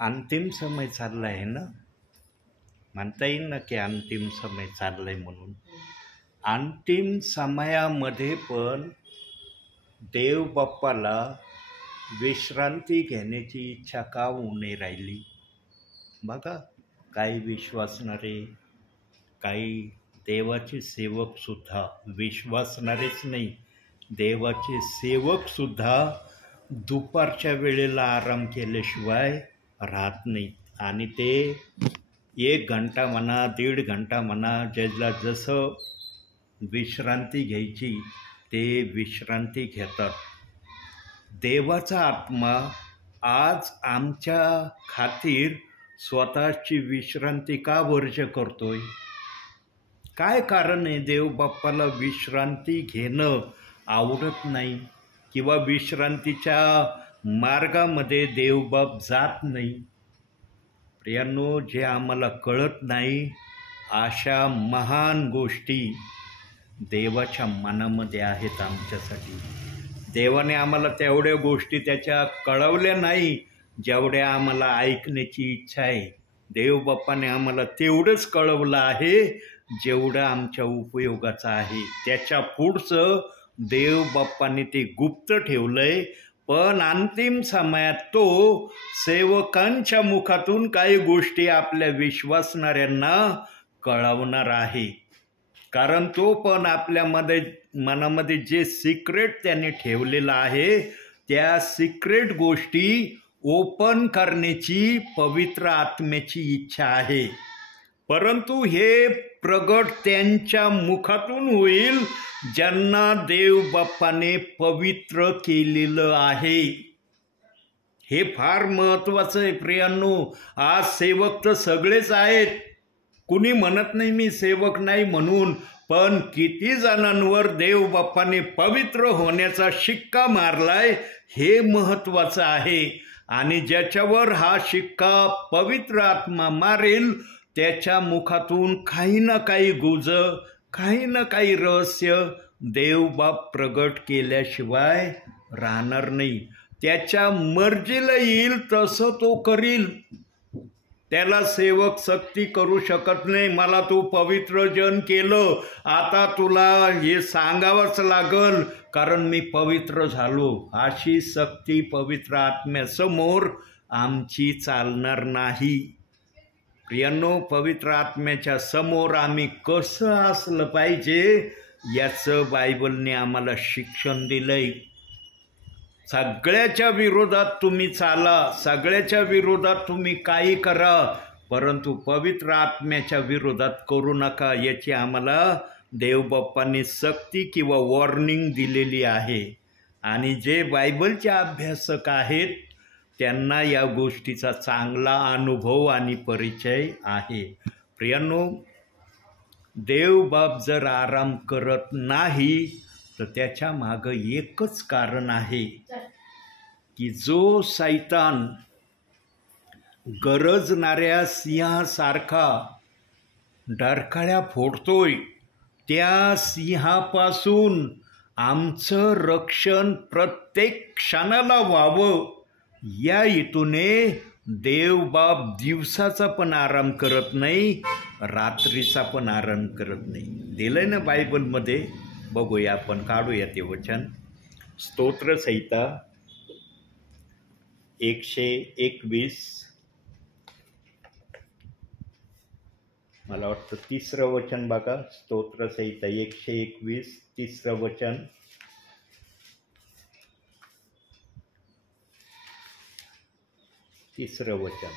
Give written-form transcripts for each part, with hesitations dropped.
अंतिम समय चालला आहे ना, म्हणता येईल ना की अंतिम समय चाललाय म्हणून. अंतिम समयामध्ये पण देव बाप्पाला विश्रांती घेण्याची इच्छा का होऊ नाही राहिली? बघा, काही विश्वासणारे, काही देवाचे सेवकसुद्धा, विश्वासणारेच नाही, देवाचे सेवकसुद्धा दुपारच्या वेळेला आराम केल्याशिवाय राहत नाही. आणि ते 1 घंटा म्हणा, 1.5 घंटा म्हणा, ज्याला जसं विश्रांती घ्यायची ते विश्रांती घेतात. देवाचा आत्मा आज आमच्या खातीर स्वतःची विश्रांती का वर्ज करतोय? काय कारण आहे? देव बाप्पाला विश्रांती घेणं आवडत नाही किंवा विश्रांतीच्या मार्गामध्ये देवबाप जात नाही. प्रियांनो, जे आम्हाला कळत नाही अशा महान गोष्टी देवाच्या मनामध्ये आहेत आमच्यासाठी. देवाने आम्हाला तेवढ्या गोष्टी त्याच्या कळवल्या नाही जेवढ्या आम्हाला ऐकण्याची इच्छा आहे. देवबाप्पाने आम्हाला तेवढंच कळवलं आहे जेवढं आमच्या उपयोगाचं आहे. त्याच्या पुढचं देवबाप्पाने ते गुप्त ठेवलंय. पण अंतिम समयात तो सेवकांच्या मुखातून काही गोष्टी आपल्या विश्वासणाऱ्यांना कळवणार आहे. कारण तो पण आपल्या मनामध्ये जे सिक्रेट त्याने ठेवलेलं आहे त्या सिक्रेट गोष्टी ओपन करण्याची पवित्र आत्म्याची इच्छा आहे. परंतु हे प्रगट त्यांच्या मुखातून होईल ज्यांना देव बाप्पाने पवित्र केलेलं आहे. हे फार महत्त्वाचं आहे प्रियांनो. आज सेवक तर सगळेच आहेत, कुणी म्हणत नाही मी सेवक नाही म्हणून, पण किती जणांवर देव बाप्पाने पवित्र होण्याचा शिक्का मारलाय हे महत्त्वाचं आहे. आणि ज्याच्यावर हा शिक्का पवित्र आत्मा मारेल त्याच्या मुखातून काही ना काही गुज, काही ना काही रहस्य देवबाप प्रगट केल्याशिवाय राहणार नाही. त्याच्या मर्जीला येईल तसं तो करील. त्याला सेवक सक्ती करू शकत नाही. मला तू पवित्र जन केलं, आता तुला हे सांगावंच लागल कारण मी पवित्र झालो. अशी सक्ती पवित्र आत्म्यासमोर आमची चालणार नाही. प्रियांनो, पवित्र आत्म्याच्या समोर आम्ही कसं असलं पाहिजे याचं बायबलने आम्हाला शिक्षण दिलंय. सगळ्याच्या विरोधात तुम्ही चाला, सगळ्याच्या विरोधात तुम्ही काही करा, परंतु पवित्र आत्म्याच्या विरोधात करू नका याची आम्हाला देवबाप्पांनी सक्ती किंवा वॉर्निंग दिलेली आहे. आणि जे बायबलचे अभ्यासक आहेत त्यांना या गोष्टीचा चांगला अनुभव आणि परिचय आहे. प्रियांनो, देवबाप जर आराम करत नाही तर त्याच्या मागं एकच कारण आहे की जो शैतान गरजणाऱ्या सिंहासारखा डरकाळ्या फोडतोय त्या सिंहापासून आमचं रक्षण प्रत्येक क्षणाला व्हावं या हेतूने देवबाप दिवसाचा पण आराम करत नाही, रात्रीचा पण आराम करत नाही. दिलंय ना बायबलमध्ये. बघूया, आपण काढूया ते वचन. स्तोत्रसंहिता 121, मला वाटतं 3रं वचन बघा. स्तोत्रसंहिता 121 3रं वचन. तिसरं वचन.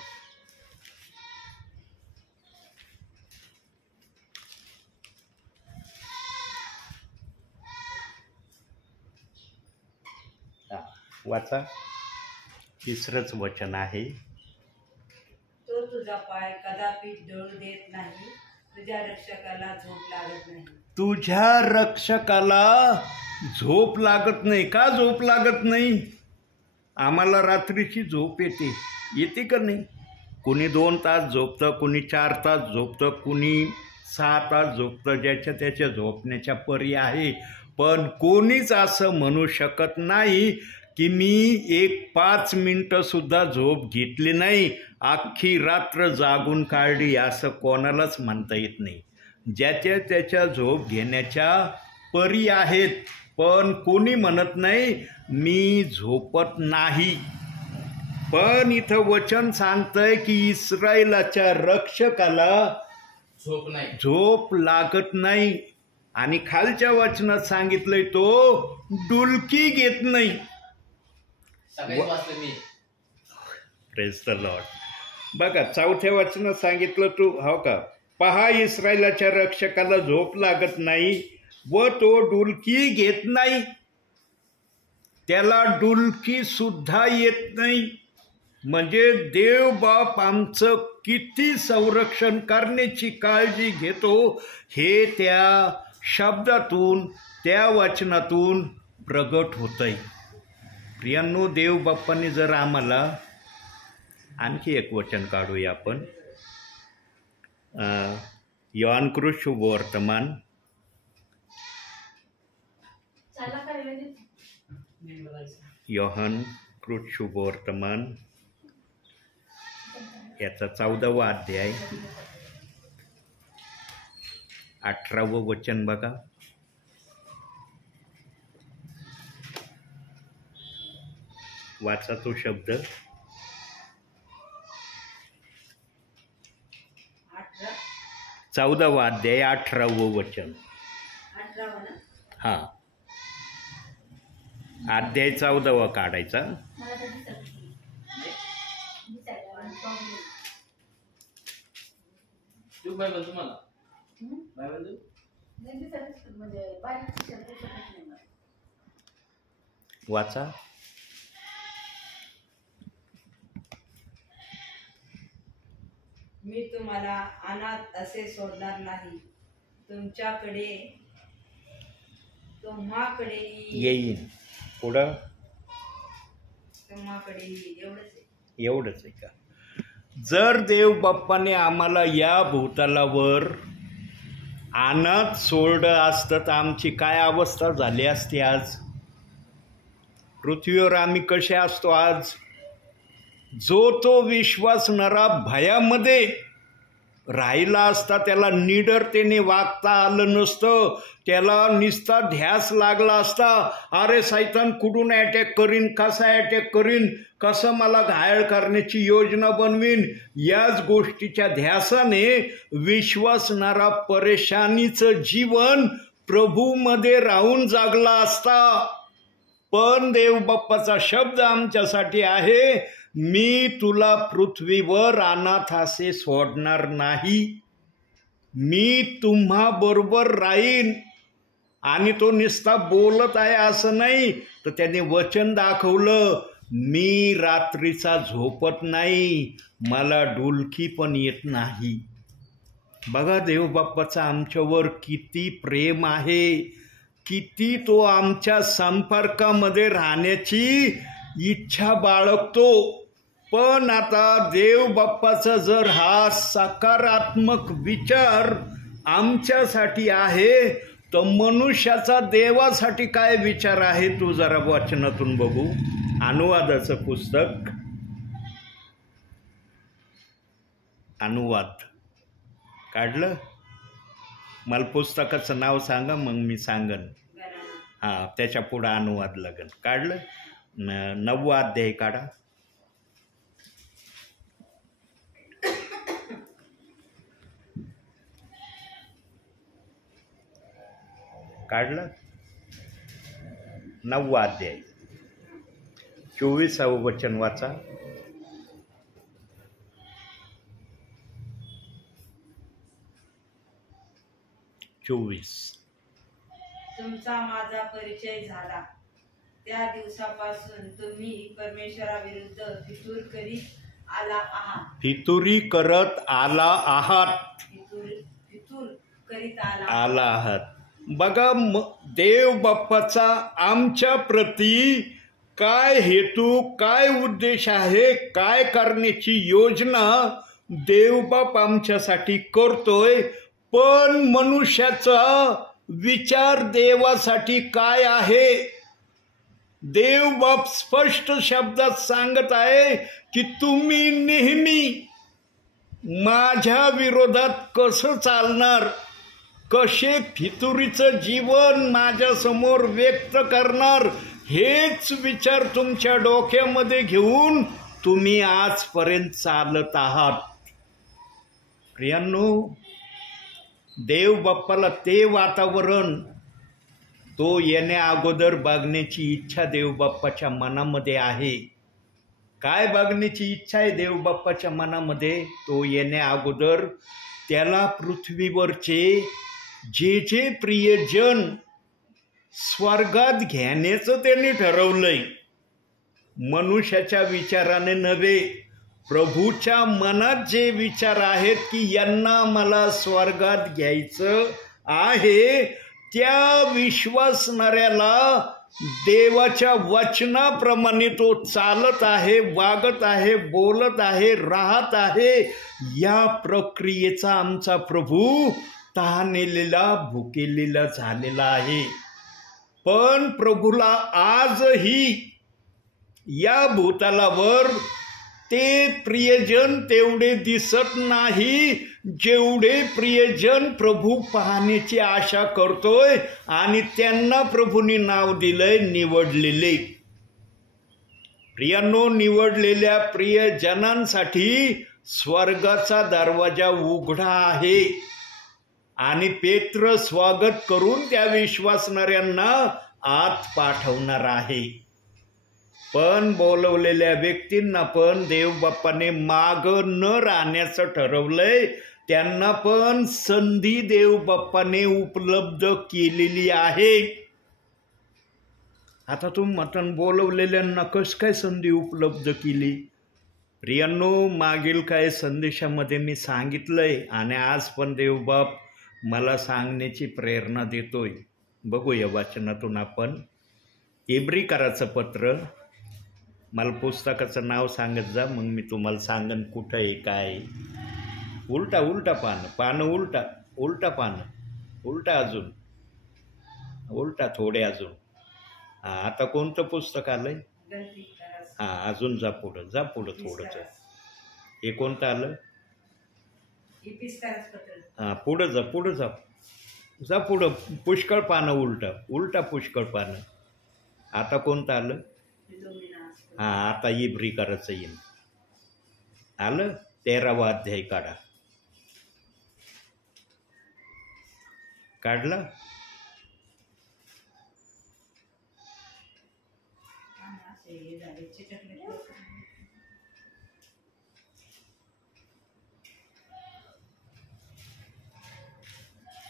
वाचा. 3रंच वचन आहे. तो तुझा पाय कदापि डोल देत नाही, तुझ्या रक्षकाला झोप लागत नाही. तुझ्या रक्षकाला झोप लागत नाही. का झोप लागत नाही? आम्हाला रात्रीची झोप येते का नाही? कुणी 2 तास झोपतं, कुणी 4 तास झोपतं, कुणी 6 तास झोपतं. ज्याच्या त्याच्या झोपण्याच्या परी आहे. पण कोणीच असं म्हणू शकत नाही की मी एक 5 मिनटंसुद्धा झोप घेतली नाही, अख्खी रात्र जागून काढली असं कोणालाच म्हणता येत नाही. ज्याच्या त्याच्या झोप घेण्याच्या परी आहेत, पण कोणी म्हणत नाही मी झोपत नाही. पण इथं वचन सांगतंय की इस्रायलाच्या रक्षकाला झोप लागत नाही. आणि खालच्या वचनात सांगितलंय तो डुलकी घेत नाही. Praise the Lord. बघा 4थ्या वचनात सांगितलं तू हो का, पहा इस्रायलाच्या रक्षकाला झोप लागत नाही व तो डुलकी घेत नाही. त्याला डुलकी सुद्धा येत नाही. म्हणजे देव बाप आमचं किती संरक्षण करण्याची काळजी घेतो हे त्या शब्दातून, त्या वचनातून प्रगट होतंय. प्रियांनो, देव बाप्पांनी जर आम्हाला आणखी एक वचन काढूया आपण. योहानकृत शुभवर्तमान, योहानकृत शुभवर्तमान याचा 14वा अध्याय 18वं वचन बघा. वाचा तो शब्द. 14वा अध्याय 18वं वचन. हा, अध्याय 14वा काढायचा. वाचा. मी तुम्हाला अनाथ असे सोडणार नाही, तुम्हाकडे येईन. पुढं तुम्हाकडे येईन. एवढंच आहे का? जर देव बाप्पाने आम्हाला या भूतलावर अनाथ सोडलं असतं तर आमची काय अवस्था झाली असती आज? पृथ्वीवर आम्ही कसे असतो आज? जो तो विश्वासणारा भयामध्ये राहिला असता त्याला निडरतेने वागता आलं नसतं. त्याला निस्ता ध्यास लागला असता, अरे सैतान कुठून अटॅक करीन, कसा अटॅक करीन, कसं मला घायल करण्याची योजना बनवीन, याच गोष्टीच्या ध्यासाने विश्वासणारा परेशानीचं जीवन प्रभूमध्ये राहून जागला असता. पण देव बाप्पाचा शब्द आमच्यासाठी आहे, मी तुला पृथ्वीवर अनाथ असे सोडणार नाही, मी तुम्हा बरोबर राहीन. आणि तो नुसता बोलत आहे असं नाही, तर त्याने वचन दाखवलं, मी रात्रीचा झोपत नाही, मला डुलकी पण येत नाही. बघा देव बाप्पाचं आमच्यावर किती प्रेम आहे, किती तो आमच्या संपर्कामध्ये राहण्याची इच्छा बाळगतो. पण आता देव बाप्पाचा जर हा सकारात्मक विचार आमच्यासाठी आहे, तर मनुष्याचा देवासाठी काय विचार आहे तू जरा वचनातून बघू. अनुवादाचं पुस्तक, अनुवाद काढलं. मला पुस्तकाचं नाव सांगा, मग मी सांगन. हां, त्याच्या पुढं अनुवाद लागेल. काढलं. 9वा अध्याय काढा. काढलं. 9वा अध्याय 24वे वचन वाचा. तुमचा माझा परिचय झाला त्या दिवसापासून तुम्ही परमेश्वराविरुद्ध फितूर करीत आला आहात. फितुरी करत आला आहात. फितूर करीत आला आहात. बघा देव बाप्पाचा आमच्या प्रती काय हेतू, काय उद्देश आहे, काय करण्याची योजना देवबाप आमच्यासाठी करतोय. पण मनुष्याचा विचार देवासाठी काय आहे? देव बाप स्पष्ट शब्दात सांगत आहे की तुम्ही नेहमी माझ्या विरोधात कसं चालणार, कसे फितुरीचं जीवन माझ्यासमोर व्यक्त करणार, हेच विचार तुमच्या डोक्यामध्ये घेऊन तुम्ही आजपर्यंत चालत आहात. प्रियांनो, देव बाप्पाला ते वातावरण तो येण्या अगोदर बघण्याची इच्छा देव बाप्पाच्या मनामध्ये आहे. काय बघण्याची इच्छा आहे देव बाप्पाच्या मनामध्ये? तो येण्या अगोदर त्याला पृथ्वीवरचे जे जे प्रियजन स्वर्गात घेण्याचं त्यांनी ठरवलंय. मनुष्याच्या विचाराने नव्हे, प्रभूच्या मनात जे विचार आहेत की यांना मला स्वर्गात घ्यायचं आहे, त्या विश्वासणाऱ्याला देवाच्या वचनाप्रमाणे तो चालत आहे, वागत आहे, बोलत आहे, राहत आहे. या प्रक्रियेचा आमचा प्रभू तहानेलेला भुकेलेला झालेला आहे. पण प्रभूला आजही या भूतलावर ते प्रियजन तेवढे दिसत नाही जेवढे प्रियजन प्रभू पाहण्याची आशा करतोय. आणि त्यांना प्रभूंनी नाव दिलंय निवडलेले. प्रियांनो, निवडलेल्या प्रियजनांसाठी स्वर्गाचा दरवाजा उघडा आहे आणि पेत्र स्वागत करून त्या विश्वासणाऱ्यांना आत पाठवणार आहे. पण बोलवलेल्या व्यक्तींना पण देव बाप्पाने माग न राहण्याचं ठरवलंय. त्यांना पण संधी देव बाप्पाने उपलब्ध केलेली आहे. आता तुम्ही मटण बोलवलेल्यांना कस काय संधी उपलब्ध केली? प्रियांनो, मागील काय संदेशामध्ये मी सांगितलंय आणि आज पण देवबाप मला सांगण्याची प्रेरणा देतोय. बघूया वाचनातून आपण. इब्रिकराचं पत्र, मला पुस्तकाचं नाव सांगत जा, मग मी तुम्हाला सांगन कुठं आहे काय. उलटा उलटा पानं उलटा पानं, उलटा अजून उलटा थोडे अजून. हां, आता कोणतं पुस्तक आलंय? हां, अजून जा पुढं थोडंसं. हे कोणतं आलं? हां, पुढं जा पुढं. पुष्कळ पानं उलटा पुष्कळ पानं. आता कोणतं आलं? हां, आता इब्रिकराचं येईल. आलं? 13वा अध्याय काढला?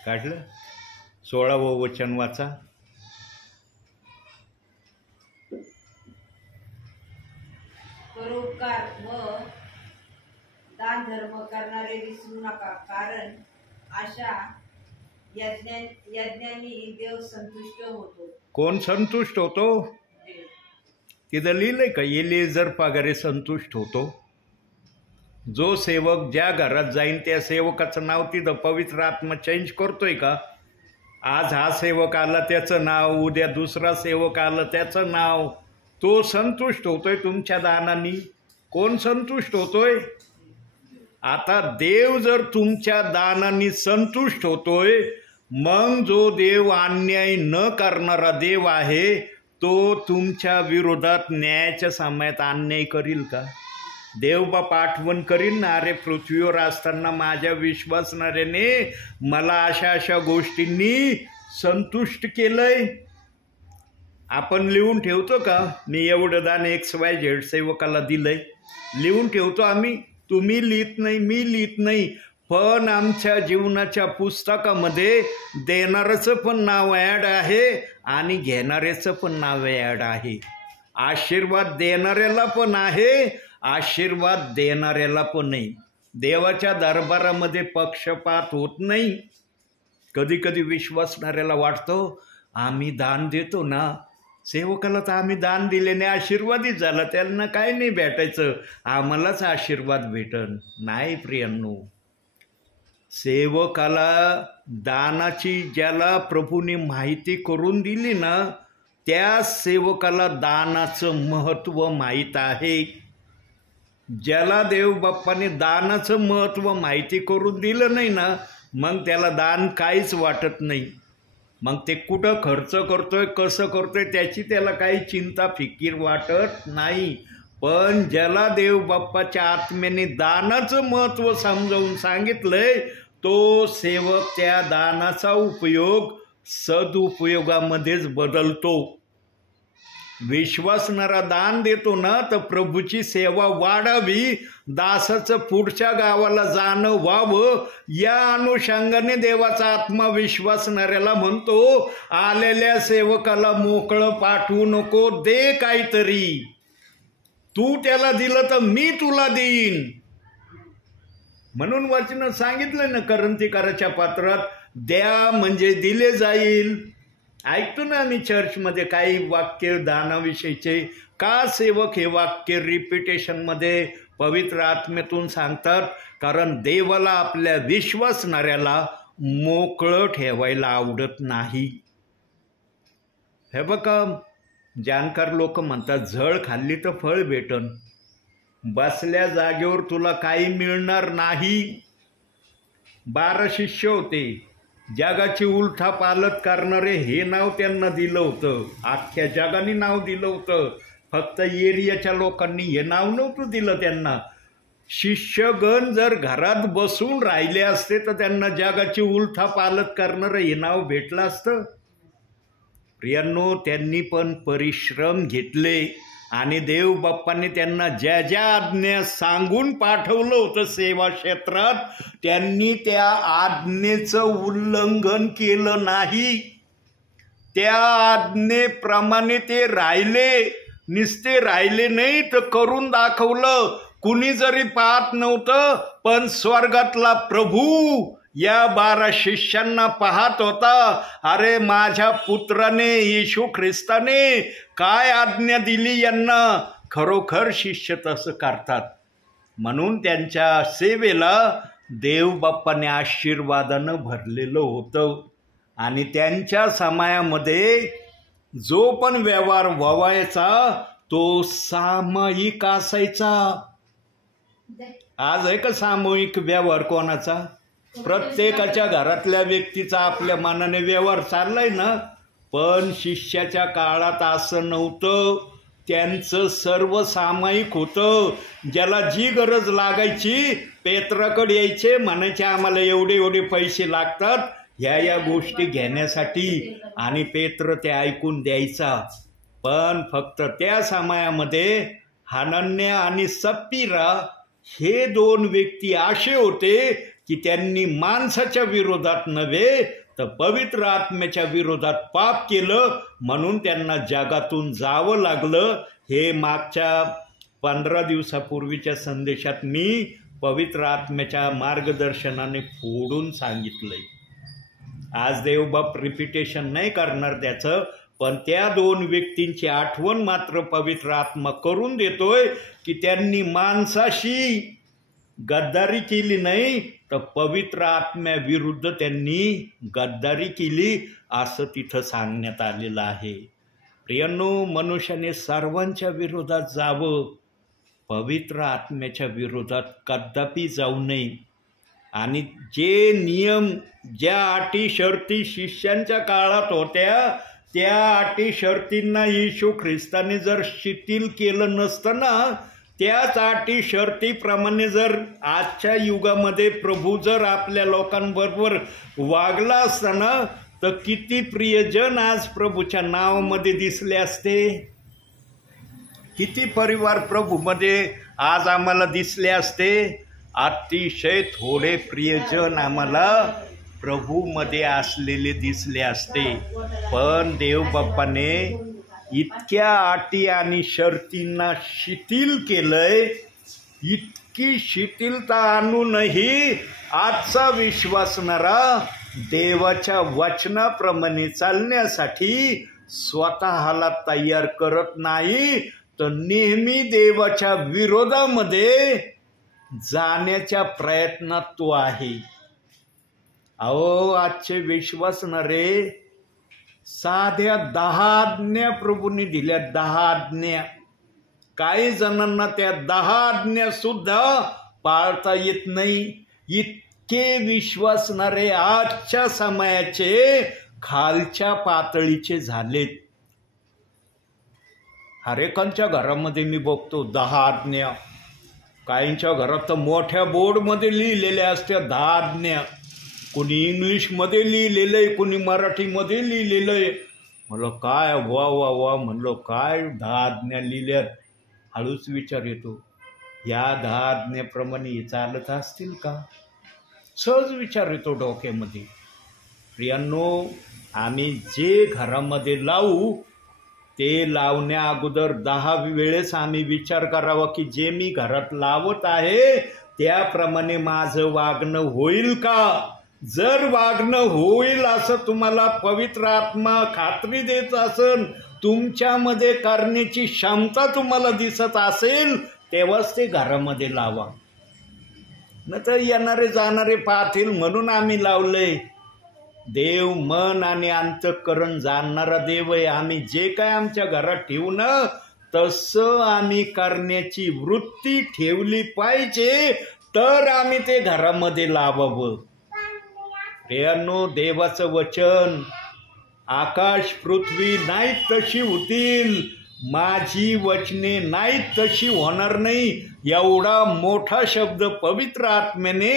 काढलं? 16वं वचन वाचा. परोपकार व दान धर्म करणारे विसरू नका, कारण अशा यज्ञांनी देव संतुष्ट होतो. कोण संतुष्ट होतो? देव. तिथं लिहिलंय का एलिएझर पगारे संतुष्ट होतो? जो सेवक ज्या घरात जाईन त्या सेवकाचं नाव तिथं पवित्र आत्मा चेंज करतोय का? आज हा सेवक आला त्याचं नाव, उद्या दुसरा सेवक आला त्याचं नाव. तो संतुष्ट होतोय तुमच्या दानांनी? कोण संतुष्ट होतोय? आता देव जर तुमच्या दानांनी संतुष्ट होतोय, मग जो देव अन्याय न करणारा देव आहे तो तुमच्या विरोधात न्यायाच्या समयात अन्याय करील का? देवबाप आठवण करीन ना, अरे पृथ्वीवर असताना माझ्या विश्वासणाऱ्याने मला अशा अशा गोष्टींनी संतुष्ट केलंय. आपण लिहून ठेवतो का? मी एवढं दान XYZ सेवकाला दिलंय, लिहून ठेवतो आम्ही. तुम्ही लिहित नाही, मी लिहित नाही, पण आमच्या जीवनाच्या पुस्तकामध्ये देणाऱ्याचं पण नाव ॲड आहे आणि घेणाऱ्याचं पण नाव ॲड आहे. आशीर्वाद देणाऱ्याला पण आहे, आशीर्वाद देणाऱ्याला पण नाही. देवाच्या दरबारामध्ये पक्षपात होत नाही. कधी कधी विश्वासणाऱ्याला वाटतं आम्ही दान देतो ना, सेवकाला तर आम्ही दान दिल्याने आशीर्वादित झाला, त्यांना काय नाही भेटायचं, आम्हालाच आशीर्वाद भेटन. नाही प्रियांनो, सेवकाला दानाची ज्याला प्रभूने माहिती करून दिली ना, त्या सेवकाला दानाचं महत्त्व माहीत आहे. ज्याला देवबाप्पाने दानाचं महत्त्व माहिती करून दिलं नाही ना, मग त्याला दान काहीच वाटत नाही. मग ते कुठं खर्च करतोय, कसं करतोय, त्याची त्याला काही चिंता फिकीर वाटत नाही. पण ज्याला देवबाप्पाच्या आत्म्याने दानाचं महत्त्व समजावून सांगितलंय, तो सेवक त्या दानाचा उपयोग सदुपयोगामध्येच बदलतो. विश्वासणारा दान देतो ना, तर प्रभूची सेवा वाढावी, दासाचं पुढच्या गावाला जाणं व्हावं, या अनुषंगाने देवाचा आत्मा विश्वासणाऱ्याला म्हणतो, आलेल्या सेवकाला मोकळं पाठवू नको, दे काहीतरी. तू त्याला दिलं तर मी तुला देईन. म्हणून वचन सांगितलं ना करंथीकराच्या पात्रात, द्या म्हणजे दिले जाईल. ऐकतो ना आम्ही चर्चमध्ये काही वाक्य दानाविषयीचे. का सेवक हे वाक्य रिपिटेशनमध्ये पवित्र आत्म्यातून सांगतात? कारण देवाला आपल्या विश्वासणाऱ्याला मोकळं ठेवायला आवडत नाही. हे बघा, जाणकार लोक म्हणतात, झळ खाल्ली तर फळ भेटन. बसल्या जागेवर तुला काही मिळणार नाही. 12 शिष्य होते. जगाची उलथापालट करणारे हे नाव त्यांना दिलं होतं. अख्ख्या जगाने नाव दिलं होतं, फक्त एरियाच्या लोकांनी हे नाव नव्हतं दिलं त्यांना. शिष्यगण जर घरात बसून राहिले असते तर त्यांना जगाची उलथापालट करणारं हे नाव भेटलं असतं. प्रियांनो, त्यांनी पण परिश्रम घेतले आणि देवबाप्पाने त्यांना ज्या ज्या आज्ञा सांगून पाठवलं होतं सेवा क्षेत्रात, त्यांनी त्या आज्ञेचं उल्लंघन केलं नाही. त्या आज्ञेप्रमाणे ते राहिले. नुसते राहिले नाही तर करून दाखवलं. कुणी जरी पाहत नव्हतं, पण स्वर्गातला प्रभू या 12 शिष्यांना पाहत होता. अरे, माझ्या पुत्राने येशू ख्रिस्ताने काय आज्ञा दिली यांना. खरोखर शिष्य तसं करतात. म्हणून त्यांच्या सेवेला देवबाप्पाने आशीर्वादानं भरलेलं होतं. आणि त्यांच्या समायामध्ये जो पण व्यवहार व्हायचा तो सामायिक असायचा. आज आहे का सामूहिक व्यवहार कोणाचा? प्रत्येकाच्या घरातल्या व्यक्तीचा आपल्या मनाने व्यवहार चाललाय ना. पण शिष्याच्या काळात असं नव्हतं. त्यांचं सर्व सामायिक होतं. ज्याला जी गरज लागायची पेत्राकडे यायचे, म्हणायचे आम्हाला एवढे एवढे पैसे लागतात ह्या गोष्टी घेण्यासाठी, आणि पेत्र ते ऐकून द्यायचा. पण फक्त त्या समयामध्ये हनन्या आणि सप्पिरा हे 2 व्यक्ती असे होते की त्यांनी माणसाच्या विरोधात नव्हे तर पवित्र आत्म्याच्या विरोधात पाप केलं, म्हणून त्यांना जगातून जावं लागलं. हे मागच्या 15 दिवसापूर्वीच्या संदेशात मी पवित्र आत्म्याच्या मार्गदर्शनाने फोडून सांगितलंय. आज देवबाप रिपिटेशन नाही करणार त्याचं, पण त्या 2 व्यक्तींची आठवण मात्र पवित्र आत्मा करून देतोय की त्यांनी माणसाशी गद्दारी केली नाही तर पवित्र आत्म्याविरुद्ध त्यांनी गद्दारी केली, असं तिथं सांगण्यात आलेलं आहे. प्रियांनो, मनुष्याने सर्वांच्या विरोधात जावं, पवित्र आत्म्याच्या विरोधात कदापि जाऊ नये. आणि जे नियम, ज्या अटी शर्ती शिष्यांच्या काळात होत्या, त्या अटी शर्तींना येशू ख्रिस्ताने जर शिथिल केलं नसतं ना, त्याच अटी शर्तीप्रमाणे जर आजच्या युगामध्ये प्रभू जर आपल्या लोकांबरोबर वागला असताना, तर किती प्रियजन आज प्रभूच्या नावामध्ये दिसले असते. किती परिवार प्रभूमध्ये आज आम्हाला दिसले असते. अतिशय थोडे प्रियजन आम्हाला प्रभूमध्ये असलेले दिसले असते. पण देवबाप्पाने इतक्या अटी आणि शर्तींना शिथिल केलंय. इतकी शिथिलता आणूनही आजचा विश्वासणारा देवाच्या वचनाप्रमाणे चालण्यासाठी स्वतःला तयार करत नाही, तर नेहमी देवाच्या विरोधामध्ये जाण्याच्या प्रयत्नात तो आहे. अहो, आजचे विश्वासणारे साध्या 10 आज्ञा प्रभूंनी दिल्या, 10 आज्ञा. काही जणांना त्या 10 आज्ञा सुद्धा पाळता येत नाही. इतके विश्वासणारे आजच्या समयाचे खालच्या पातळीचे झालेत. हरेकांच्या घरामध्ये मी बघतो 10 आज्ञा. काहींच्या घरात तर मोठ्या बोर्डमध्ये लिहिलेल्या असत्या 10 आज्ञा. कोणी इंग्लिशमध्ये लिहिलेलं आहे, कोणी मराठीमध्ये लिहिलेलं आहे. म्हणलं काय वा वा वा, म्हणलं काय 10 आज्ञा लिहिल्यात. हळूच विचार येतो, या 10 आज्ञेप्रमाणे चालत असतील का? सहज विचार येतो डोक्यामध्ये. प्रियांनो, आम्ही जे घरामध्ये लावू ते लावण्या अगोदर 10 वेळेस आम्ही विचार करावा की जे मी घरात लावत आहे त्याप्रमाणे माझं वागणं होईल का? जर वागणं होईल असं तुम्हाला पवित्र आत्मा खात्री देत असेल, तुमच्यामध्ये करण्याची क्षमता तुम्हाला दिसत असेल, तेव्हाच ते घरामध्ये लावा. न तर येणारे जाणारे पाहतील म्हणून आम्ही लावलंय. देव मन आणि अंतःकरण जाणणारा देव आहे. आम्ही जे काय आमच्या घरात ठेवू ना तसं आम्ही करण्याची वृत्ती ठेवली पाहिजे, तर आम्ही ते घरामध्ये लावावं. प्रियांनो, देवाचं वचन, आकाश पृथ्वी नाहीत तशी होतील, माझी वचने नाहीत तशी होणार नाही. एवढा मोठा शब्द पवित्र आत्म्याने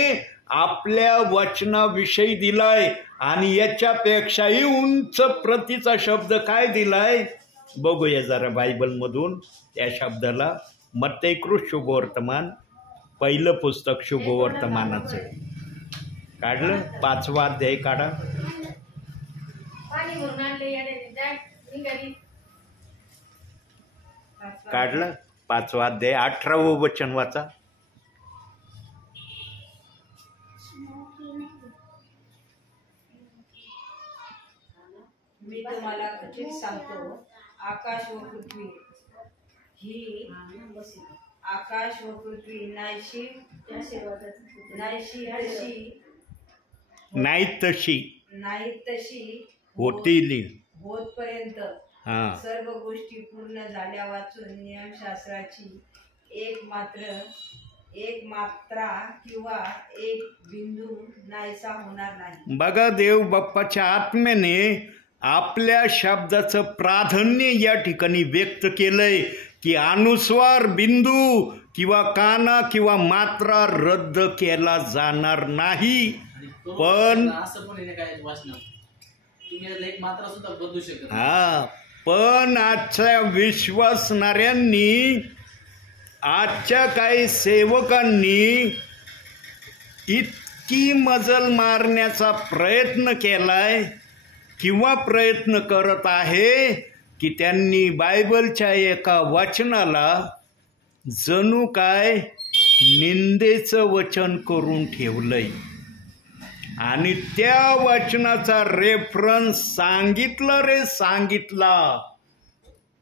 आपल्या वचनाविषयी दिलाय. आणि याच्यापेक्षाही उंच प्रतीचा शब्द काय दिलाय बघूया जरा बायबलमधून. त्या शब्दाला मत्तेकृत शुभवर्तमान, पहिलं पुस्तक शुभवर्तमानाचं काढलं, 5वा अध्याय काढा. काढलं 5वा अध्याय 18वं वचन वाचा. मी तुम्हाला खचित सांगतो, आकाश व पृथ्वी नाहीशी तशी होतील होतपर्यंत सर्व गोष्टी पूर्ण झाल्या वाचून नियमशास्त्राची एक मात्रा किंवा एक बिंदू नाहीसा होणार नाही. बघा, देव बाप्पाच्या आत्म्याने आपल्या शब्दाचं प्राधान्य या ठिकाणी व्यक्त केलंय की अनुस्वार, बिंदू किंवा काना किंवा मात्रा रद्द केला जाणार नाही. पण पण आजच्या विश्वासणाऱ्यांनी, आजच्या काही सेवकांनी इतकी मजल मारण्याचा प्रयत्न केलाय किंवा प्रयत्न करत आहे की त्यांनी बायबलच्या एका वचनाला जणू काय निंदेचं वचन करून ठेवलंय आणि त्या वचनाचा रेफरन्स सांगितला.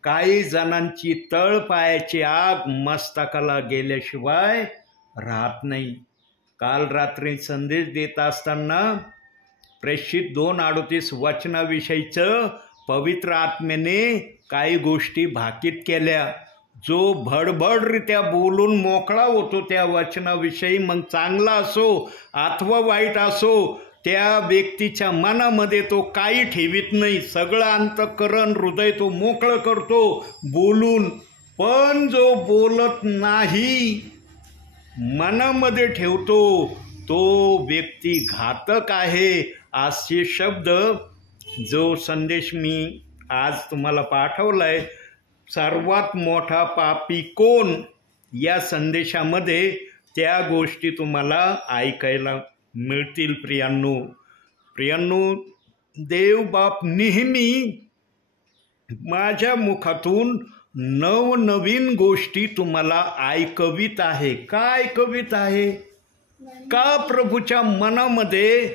काही जणांची तळपायाची आग मस्तकाला गेल्याशिवाय राहत नाही. काल रात्री संदेश देत असताना प्रेषित 2:38 वचनाविषयीचं पवित्र आत्म्याने काही गोष्टी भाकीत केल्या. जो भडभडरित्या बोलून मोकळा होतो त्या वचनाविषयी, मग चांगला असो अथवा वाईट असो, त्या व्यक्तीच्या मनामध्ये तो काही ठेवीत नाही. सगळं अंतःकरण, हृदय तो मोकळं करतो बोलून. पण जो बोलत नाही, मनामध्ये ठेवतो, तो व्यक्ती घातक आहे. असे शब्द जो संदेश मी आज तुम्हाला पाठवलाय, सर्वात मोठा पापी कोण, या संदेशामध्ये त्या गोष्टी तुम्हाला ऐकायला मिळतील. प्रियांनो, देव बाप नेहमी माझ्या मुखातून नवनवीन गोष्टी तुम्हाला ऐकवित आहे. का ऐकवित आहे? का प्रभूच्या मनामध्ये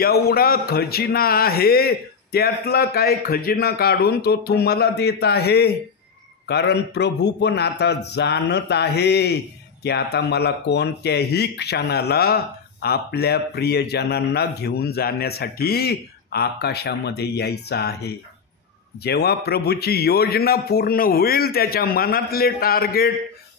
एवढा खजिना आहे, त्यातला काय खजिना काढून तो तुम्हाला देत आहे. कारण प्रभू पण आता जाणत आहे की आता मला कोणत्याही क्षणाला आपल्या प्रियजनांना घेऊन जाण्यासाठी आकाशामध्ये यायचा आहे. जेव्हा प्रभूची योजना पूर्ण होईल, त्याच्या मनातले टार्गेट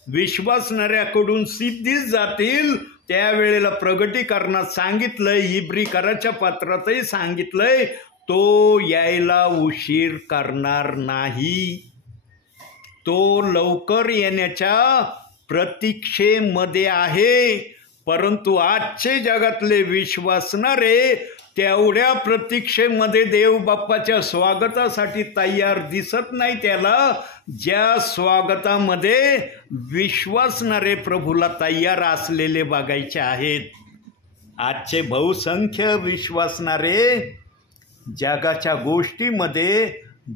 विश्वासणाऱ्याकडून सिद्धीच जातील, त्यावेळेला प्रगटीकरणात सांगितलंय, इब्रीकराच्या पत्रातही सांगितलंय, तो यायला उशीर करणार नाही. तो लवकर येण्याच्या प्रतीक्षेमध्ये आहे. परंतु आजचे जगातले विश्वासणारे तेवढ्या प्रतीक्षेमध्ये देव बाप्पाच्या स्वागतासाठी तयार दिसत नाही. त्याला ज्या स्वागतामध्ये विश्वासणारे प्रभूला तयार असलेले बघायचे आहेत. आजचे बहुसंख्य विश्वासणारे जगाच्या गोष्टीमध्ये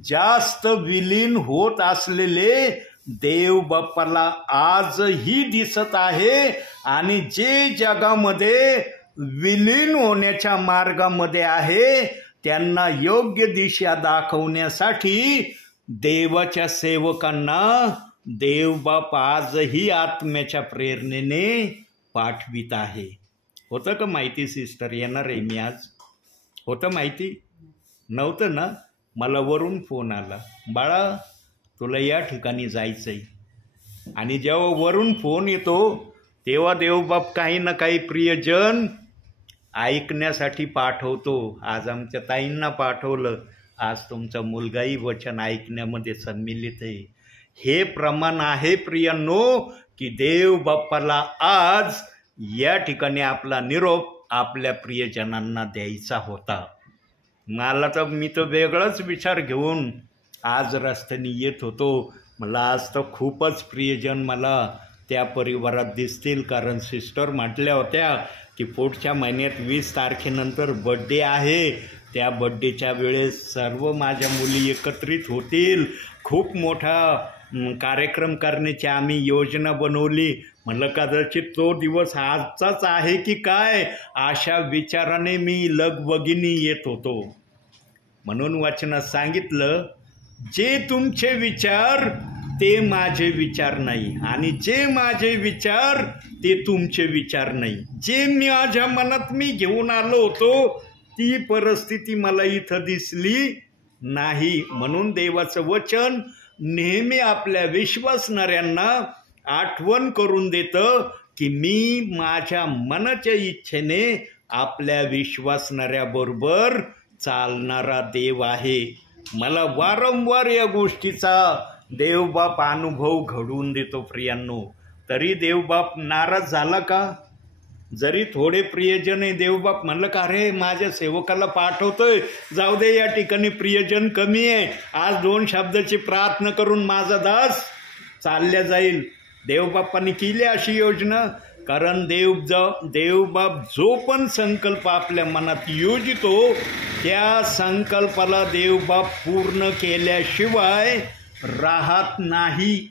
जास्त विलीन होत असलेले देव बाप्पाला आजही दिसत आहे. आणि जे जगामध्ये विलीन होण्याच्या मार्गामध्ये आहे, त्यांना योग्य दिशा दाखवण्यासाठी देवाच्या सेवकांना देवबाप आजही आत्म्याच्या प्रेरणेने पाठवित आहे. होतं का माहिती सिस्टर? येणार आहे मी आज. होतं माहिती? नव्हतं ना? मला वरून फोन आला, बाळा तुला या ठिकाणी जायचं आहे. आणि जेव्हा वरून फोन येतो तेव्हा देवबाप काही ना काही प्रियजन ऐकण्यासाठी पाठवतो. आज आमच्या ताईंना पाठवलं, आज तुमचा मुलगाही वचन ऐकण्यामध्ये सम्मिलित आहे. हे प्रमाण आहे प्रियांनो की देव बाप्पाला आज या ठिकाणी आपला निरोप आपल्या प्रियजनांना द्यायचा होता. मी तर वेगळाच विचार घेऊन आज रस्त्याने येत होतो. मला आज तर खूपच प्रियजन मला त्या परिवारात दिसतील, कारण सिस्टर म्हटल्या होत्या की पुढच्या महिन्यात 20 तारखेनंतर बड्डे आहे, त्या बड्डेच्या वेळेस सर्व माझ्या मुली एकत्रित होतील, खूप मोठा कार्यक्रम करण्याची आम्ही योजना बनवली. म्हणलं कदाचित तो दिवस आजचाच आहे की काय, अशा विचाराने मी लगबगीने येत होतो. म्हणून वचनात सांगितलं, जे तुमचे विचार ते माझे विचार नाही, आणि जे माझे विचार ते तुमचे विचार नाही. जे माझ्या मनात मी घेऊन आलो होतो ती परिस्थिती मला इथं दिसली नाही. म्हणून देवाचं वचन नेहमी आपल्या विश्वासणाऱ्यांना आठवण करून देतं की मी माझ्या मनाच्या इच्छेने आपल्या विश्वासणाऱ्याबरोबर चालणारा देव आहे. मला वारंवार या गोष्टीचा देवबाप अनुभव घडवून देतो प्रियांनो. तरी देवबाप नाराज झाला का? जरी थोडे प्रियजन आहे, देवबाप म्हणलं का अरे माझ्या सेवकाला पाठवतोय, जाऊ दे या ठिकाणी प्रियजन कमी आहे, आज 2 शब्दाची प्रार्थना करून माझा दास चालल्या जाईल. देवबाप्पांनी केली अशी योजना. कारण देवबाप जो पण संकल्प आपल्या मनात योजितो त्या संकल्पाला देवबाप पूर्ण केल्याशिवाय राहत नाही.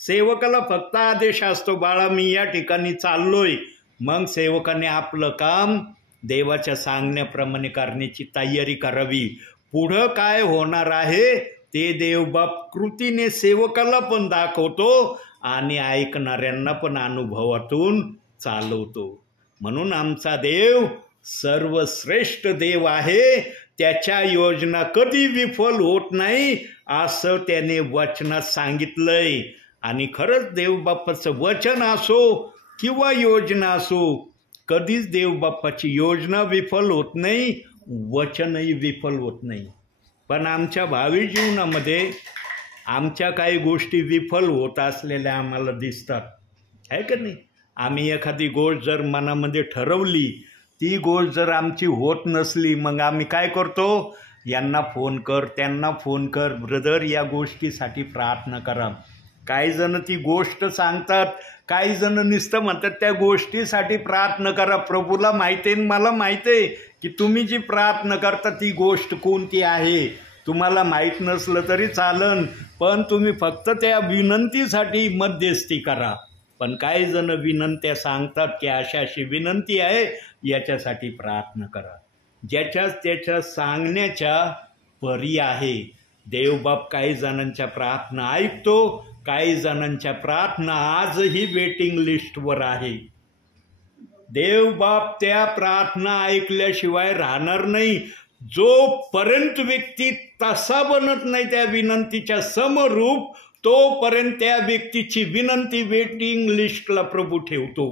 सेवकाला फक्त आदेश असतो, बाळा मी या ठिकाणी चाललोय. मग सेवकाने आपलं काम देवाच्या सांगण्याप्रमाणे करण्याची तयारी करावी. पुढं काय होणार आहे ते देवबाप कृतीने सेवकाला पण दाखवतो आणि ऐकणाऱ्यांना पण अनुभवातून चालवतो. म्हणून आमचा देव सर्वश्रेष्ठ देव आहे. त्याच्या योजना कधी विफल होत नाही असं त्याने वचनात सांगितलंय. आणि खरंच देवबाप्पाचं वचन असो किंवा योजना असो, कधीच देवबाप्पाची योजना विफल होत नाही, वचनही विफल होत नाही. पण आमच्या भावी जीवनामध्ये आमच्या काही गोष्टी विफल होत असलेल्या आम्हाला दिसतात, आहे का नाही? आम्ही एखादी गोष्ट जर मनामध्ये ठरवली, ती गोष्ट जर आमची होत नसली, मग आम्ही काय करतो? यांना फोन कर, त्यांना फोन कर, ब्रदर या गोष्टीसाठी प्रार्थना करा. काही जण ती गोष्ट सांगतात, काही जण नुसतं म्हणतात त्या गोष्टीसाठी प्रार्थना करा. प्रभूला माहिती आहे, मला माहिती आहे की तुम्ही जी प्रार्थना करता ती गोष्ट कोणती आहे. तुम्हाला माहीत नसलं तरी चालन, पण तुम्ही फक्त त्या विनंतीसाठी मध्यस्थी करा. पण काही जण विनंत्या सांगतात की अशी अशी विनंती आहे, याच्यासाठी प्रार्थना करा. ज्याच्याच त्याच्या सांगण्याच्या परी आहे. देवबाप काही जणांच्या प्रार्थना ऐकतो, काही जणांच्या प्रार्थना आजही वेटिंग लिस्टवर आहे. देवबाप त्या प्रार्थना ऐकल्याशिवाय राहणार नाही. जोपर्यंत व्यक्ती तसा बनत नाही त्या विनंतीच्या समरूप, तोपर्यंत त्या व्यक्तीची विनंती वेटिंग लिस्टला प्रभू ठेवतो.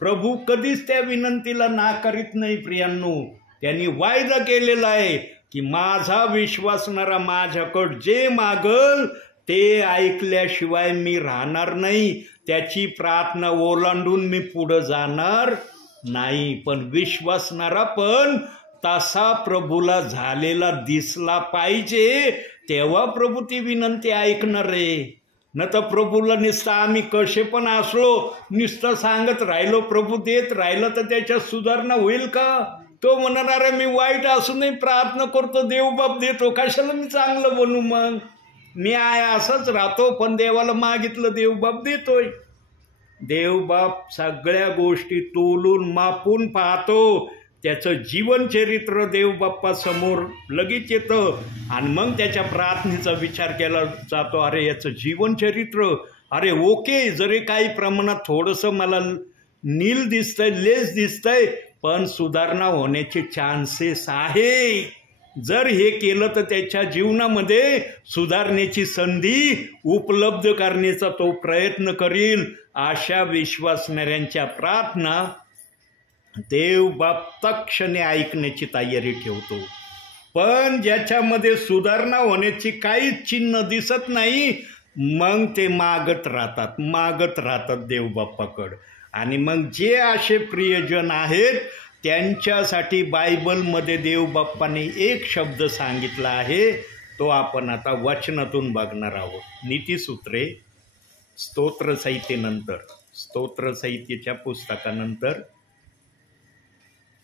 प्रभू कधीच त्या विनंतीला नाकारित नाही प्रियांनो. त्यांनी वायदा केलेला आहे की माझा विश्वासणारा माझ्याकडं जे मागल ते ऐकल्याशिवाय मी राहणार नाही. त्याची प्रार्थना ओलांडून मी पुढं जाणार नाही. पण विश्वासणारा पण तसा प्रभूला झालेला दिसला पाहिजे, तेव्हा प्रभू ती विनंती ऐकणार आहे. न तर प्रभूला नुसतं आम्ही कसे पण असलो नुसतं सांगत राहिलो, प्रभू देत राहिलं तर त्याच्यात सुधारणा होईल का? तो म्हणणार आहे मी वाईट असूनही प्रार्थना करतो, देवबाप देतो, कशाला मी चांगलं बनू? मग मी आहे असंच राहतो, पण देवाला मागितलं देवबाप देतोय. देवबाप सगळ्या गोष्टी तोलून मापून पाहतो. त्याचं जीवनचरित्र देवबाप्पा समोर लगेच येतं आणि मग त्याच्या प्रार्थनेचा विचार केला जातो. अरे याचं जीवनचरित्र, अरे ओके, जरी काही प्रमाणात थोडंसं मला नील दिसतंय, लेस दिसतंय, पण सुधारणा होण्याचे चान्सेस आहे. जर हे केलं तर त्याच्या जीवनामध्ये सुधारण्याची संधी उपलब्ध करण्याचा तो प्रयत्न करील. अशा विश्वासणाऱ्यांच्या प्रार्थना देवबाप तक्षणे ऐकण्याची तयारी ठेवतो. पण ज्याच्यामध्ये सुधारणा होण्याची काहीच चिन्ह दिसत नाही, मग ते मागत राहतात देवबाप्पाकडं. आणि मग जे असे प्रियजन आहेत त्यांच्यासाठी बायबलमध्ये देवबाप्पाने एक शब्द सांगितला आहे, तो आपण आता वचनातून बघणार आहोत. नीतिसूत्रे स्तोत्रसंहितेच्या पुस्तकानंतर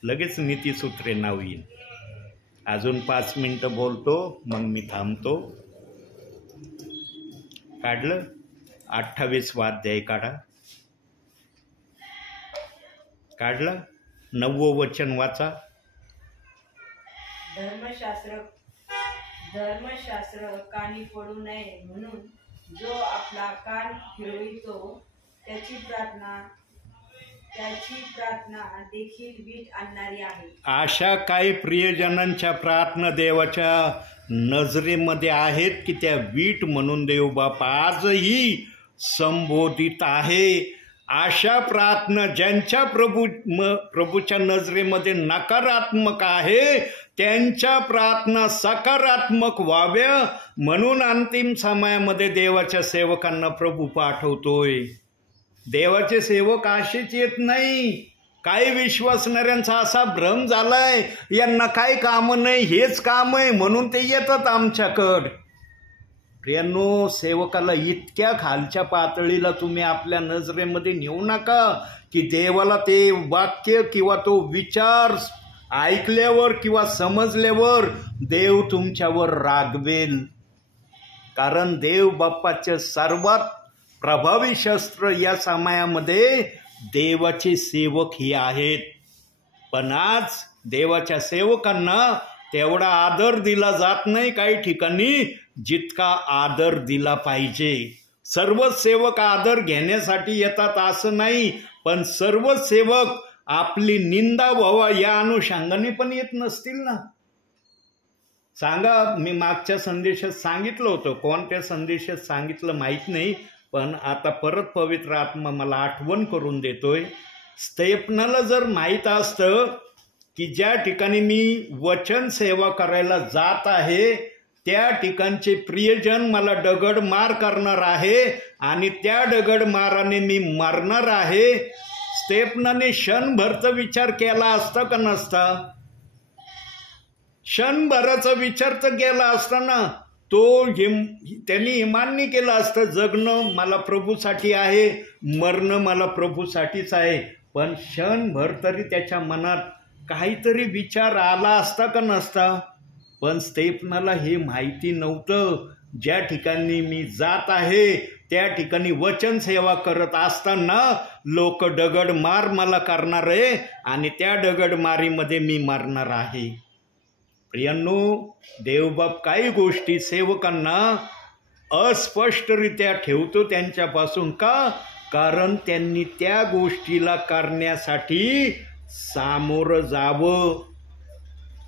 लगेच नीतिसूत्रे नाव येईल. अजून 5 मिनिटं बोलतो, मग मी थांबतो. काढलं? 28वा अध्याय काढलं? 9वं वचन वाचा. धर्मशास्त्र कानी पडू नये म्हणून जो आपला कान फिरवितो त्याची प्रार्थना देखील वीट आणणारी आहे. अशा काही प्रियजनांच्या प्रार्थना देवाच्या नजरेमध्ये आहेत की त्या वीट म्हणून देवबाप आजही संबोधित आहे. अशा प्रार्थना ज्यांच्या प्रभूच्या नजरेमध्ये नकारात्मक आहे, त्यांच्या प्रार्थना सकारात्मक व्हाव्या म्हणून अंतिम समयामध्ये देवाच्या सेवकांना प्रभू पाठवतोय. देवाचे सेवक असेच येत नाही. काही विश्वासणाऱ्यांचा असा भ्रम झालाय, यांना काही कामं नाही, हेच काम आहे म्हणून ते येतात आमच्याकडं. प्रियांनो, सेवकाला इतक्या खालच्या पातळीला तुम्ही आपल्या नजरेमध्ये नेऊ नका की देवाला ते वाक्य किंवा तो विचार ऐकल्यावर किंवा समजल्यावर देव तुमच्यावर रागवेल. कारण देव बाप्पाचे सर्वात प्रभावी शस्त्र या समयामध्ये देवाचे सेवक हे आहेत. पण आज देवाच्या सेवकांना तेवढा आदर दिला जात नाही काही ठिकाणी जितका आदर दिला पाहिजे. सर्व सेवक आदर घेण्यासाठी येतात असं नाही, पण सर्व सेवक आपली निंदा व्हावा या अनुषंगाने पण येत नसतील ना. सांगा, मी मागच्या संदेशात सांगितलं होतं, कोणत्या संदेशात सांगितलं माहीत नाही, पण आता परत पवित्र आत्मा मला आठवण करून देतोय. स्तेफनाला जर माहीत असतं की ज्या ठिकाणी मी वचन सेवा करायला जात आहे त्या ठिकाणचे प्रियजन मला दगड मार करणार आहे आणि त्या दगड माराने मी मरणार आहे, स्तेफनाने क्षणभरचा विचार केला असता का नसता? क्षणभराचा विचार तर केला असता ना. त्यांनी मान्य केलं असतं, जगणं मला प्रभूसाठी आहे, मरणं मला प्रभूसाठीच आहे. पण क्षणभर तरी त्याच्या मनात काहीतरी विचार आला असता का नसता? पण स्तेफनाला हे माहिती नव्हतं. ज्या ठिकाणी मी जात आहे त्या ठिकाणी वचन सेवा करत असताना लोक दगड मार मला करणार आहे आणि त्या दगडमारीमध्ये मी मरणार आहे. प्रियांनो, देवबाप काही गोष्टी सेवकांना अस्पष्टरित्या ठेवतो त्यांच्यापासून का? कारण त्यांनी त्या गोष्टीला करण्यासाठी सामोरं जावं.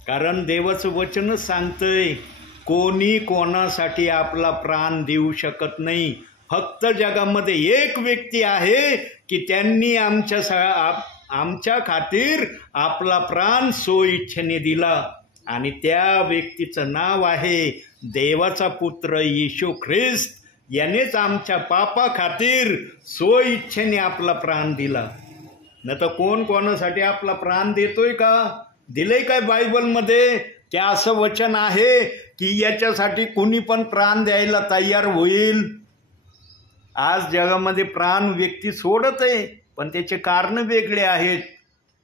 कारण देवाचं वचनच सांगतंय, कोणी कोणासाठी आपला प्राण देऊ शकत नाही. फक्त जगामध्ये एक व्यक्ती आहे की त्यांनी आमच्या खातीर आपला प्राण स्वइच्छेने दिला, आणि त्या व्यक्तीचं नाव आहे देवाचा पुत्र येशू ख्रिस्त. यानेच आमच्या पापा खातीर स्वइच्छेने आपला प्राण दिला. न तर कोण कोणासाठी आपला प्राण देतोय का? दिलंय काय बायबलमध्ये? की असं वचन आहे की याच्यासाठी कोणी पण प्राण द्यायला तयार होईल? आज जगामध्ये प्राण व्यक्ती सोडत आहे, पण त्याचे कारण वेगळे आहेत.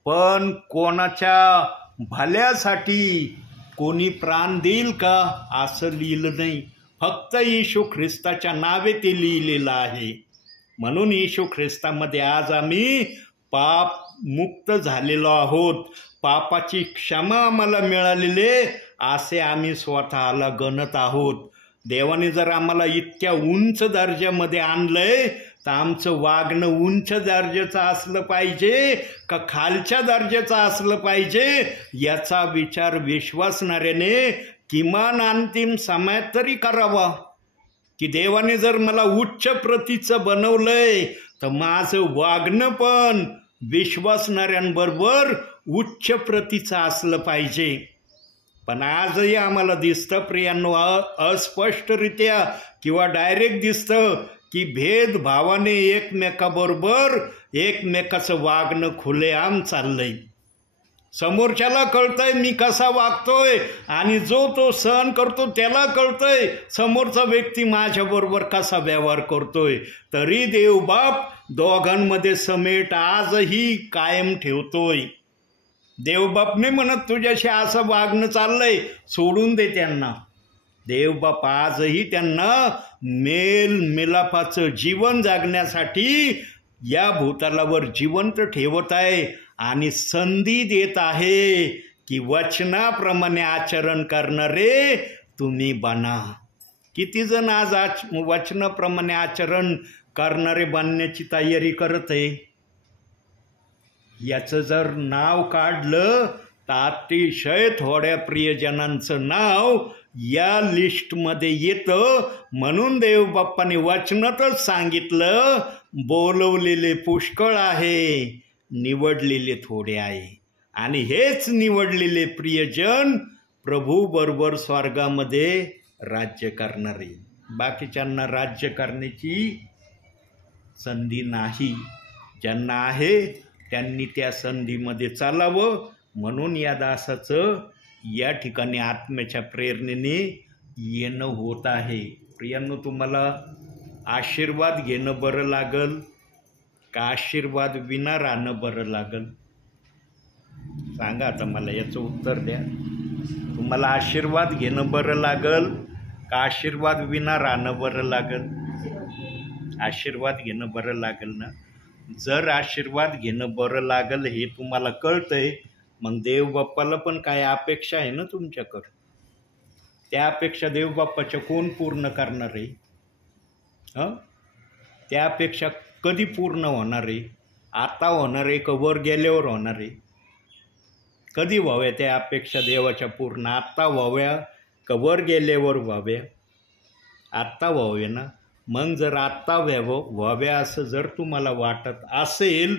पण कोणाच्या भल्यासाठी कोणी प्राण देईल का असं लिहिलं नाही. फक्त येशू ख्रिस्ताच्या नावे ते लिहिलेलं आहे. म्हणून येशू ख्रिस्तामध्ये आज आम्ही पाप मुक्त झालेलो आहोत. पापाची क्षमा आम्हाला मिळालेली असे आम्ही स्वतःला गणत आहोत. देवाने जर आम्हाला इतक्या उंच दर्जामध्ये आणलंय तर आमचं वागणं उंच दर्जाचं असलं पाहिजे का खालच्या दर्जाचं असलं पाहिजे याचा विचार विश्वासणाऱ्याने किमान अंतिम समयात तरी करावा. की देवाने जर मला उच्च प्रतीचं बनवलंय तर माझं वागणं पण विश्वासणाऱ्यांबरोबर उच्च प्रतीचं असलं पाहिजे. पण आजही आम्हाला दिसतं प्रियांनो, अस्पष्टरित्या किंवा डायरेक्ट दिसतं की भेदभावाने एकमेकाबरोबर एकमेकाचं वागणं खुलेआम चाललंय. समोरच्याला कळतंय मी कसा वागतोय, आणि जो तो सहन करतो त्याला कळतंय समोरचा व्यक्ती माझ्याबरोबर कसा व्यवहार करतोय. तरी देवबाप दोघांमध्ये समेट आजही कायम ठेवतोय. देवबाप नाही म्हणत तुझ्याशी असं वागणं चाललंय, सोडून दे त्यांना. देवबाप आजही त्यांना मेल मिलापाचं जीवन जगण्यासाठी या भूतलावर जिवंत ठेवत आहे आणि संधी देत आहे की वचनाप्रमाणे आचरण करणारे तुम्ही बना. किती जण आज वचनाप्रमाणे आचरण करणारे बनण्याची तयारी करत आहे? याचं जर नाव काढलं तर अतिशय थोड्या प्रियजनांचं नाव या लिस्टमध्ये येतं. म्हणून देवबाप्पाने वचनातच सांगितलं, बोलवलेले पुष्कळ आहे, निवडलेले थोडे आहे. आणि हेच निवडलेले प्रियजन प्रभू बरोबर स्वर्गामध्ये राज्य करणारे. बाकीच्यांना राज्य करण्याची संधी नाही. ज्यांना आहे त्यांनी त्या संधीमध्ये चालावं. म्हणून या दासाचं या ठिकाणी आत्म्याच्या प्रेरणेने येणं होत आहे. प्रियांनो, तुम्हाला आशीर्वाद घेणं बरं लागल का आशीर्वाद विना राहणं बरं लागल? सांगा आता, मला याचं उत्तर द्या. तुम्हाला आशीर्वाद घेणं बरं लागल का आशीर्वाद विना राहणं बरं लागल? आशीर्वाद घेणं बरं लागल ना? जर आशीर्वाद घेणं बरं लागल हे तुम्हाला कळतंय, मग देवबाप्पाला पण काय अपेक्षा आहे ना तुमच्याकडं. त्या अपेक्षा देवबाप्पाच्या कोण पूर्ण करणार आहे? त्या अपेक्षा कधी पूर्ण होणार आहे? आता होणार आहे का वर गेल्यावर होणार आहे? कधी व्हाव्या त्या अपेक्षा देवाच्या पूर्ण? आत्ता व्हाव्या का वर गेल्यावर व्हाव्या? आत्ता व्हाव्या ना. मग जर आत्ता व्हाव्या असं जर तुम्हाला वाटत असेल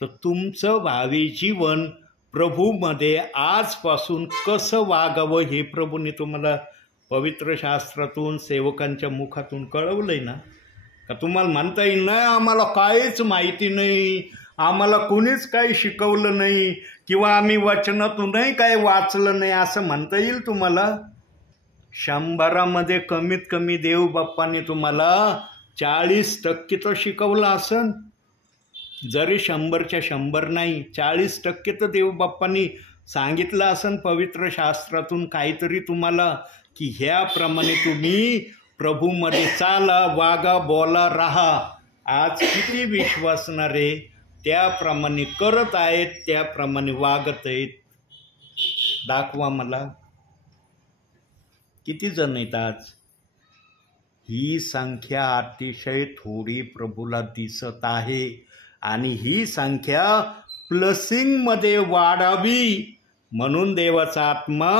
तर तुमचं भावी जीवन प्रभूमध्ये आजपासून कसं वागावं हे प्रभूने तुम्हाला पवित्र शास्त्रातून सेवकांच्या मुखातून कळवलंय ना. का तुम्हाला म्हणता येईल नाही आम्हाला काहीच माहिती नाही, आम्हाला कोणीच काही शिकवलं नाही, किंवा आम्ही वचनातूनही काही वाचलं नाही असं म्हणता येईल तुम्हाला? 100मध्ये कमीत कमी देवबाप्पाने तुम्हाला 40% तर शिकवलं असन. जरी 100च्या 100 नाही, 40% तर देवबाप्पांनी सांगितलं असन पवित्र शास्त्रातून काहीतरी तुम्हाला, की ह्याप्रमाणे तुम्ही प्रभूमध्ये चाला, वागा, बोला, राहा. आज किती विश्वासणारे त्याप्रमाणे करत आहेत, त्याप्रमाणे वागत आहेत? दाखवा मला. किती जण आहेत आज? ही संख्या अतिशय थोडी प्रभूला दिसत आहे, आणि ही संख्या प्लसिंगमध्ये वाढावी म्हणून देवाचा आत्मा